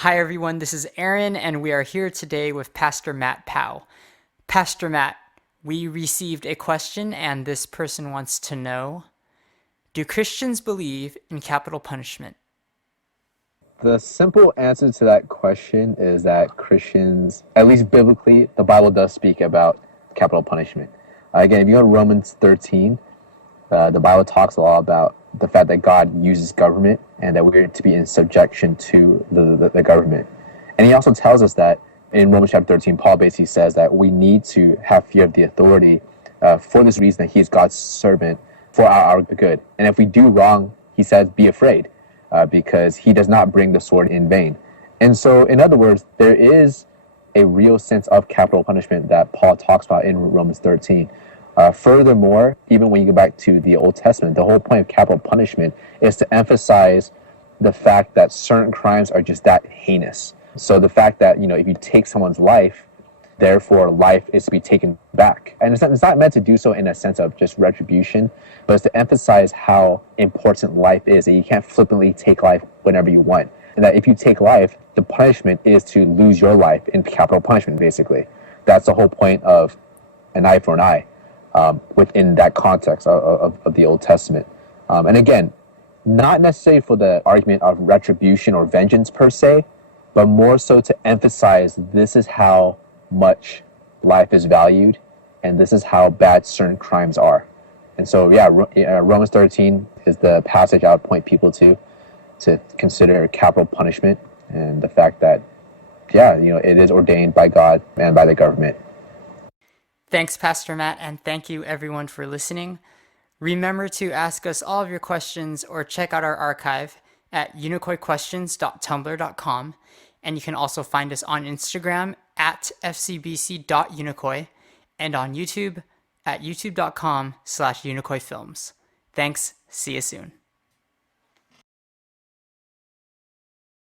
Hi everyone, this is Aaron, and we are here today with Pastor Matt Powell. Pastor Matt, we received a question, and this person wants to know, do Christians believe in capital punishment? The simple answer to that question is that Christians, at least biblically, the Bible does speak about capital punishment. Again, if you go to Romans 13, the Bible talks a lot about the fact that God uses government and that we're to be in subjection to the government. And he also tells us that in Romans chapter 13, Paul basically says that we need to have fear of the authority for this reason that he is God's servant for our good. And if we do wrong, he says, be afraid, because he does not bring the sword in vain. And so, in other words, there is a real sense of capital punishment that Paul talks about in Romans 13. Furthermore, even when you go back to the Old Testament, the whole point of capital punishment is to emphasize the fact that certain crimes are just that heinous. So the fact that, if you take someone's life, therefore life is to be taken back. And it's not meant to do so in a sense of just retribution, but it's to emphasize how important life is, and you can't flippantly take life whenever you want. And that if you take life, the punishment is to lose your life in capital punishment, basically. That's the whole point of an eye for an eye. Within that context of the Old Testament. And again, not necessarily for the argument of retribution or vengeance per se, but more so to emphasize this is how much life is valued and this is how bad certain crimes are. And so, Romans 13 is the passage I would point people to consider capital punishment and the fact that, it is ordained by God and by the government. Thanks, Pastor Matt, and thank you everyone for listening. Remember to ask us all of your questions or check out our archive at unicoyquestions.tumblr.com, and you can also find us on Instagram at fcbc.unicoy and on YouTube at youtube.com/unicoyfilms. Thanks, see you soon.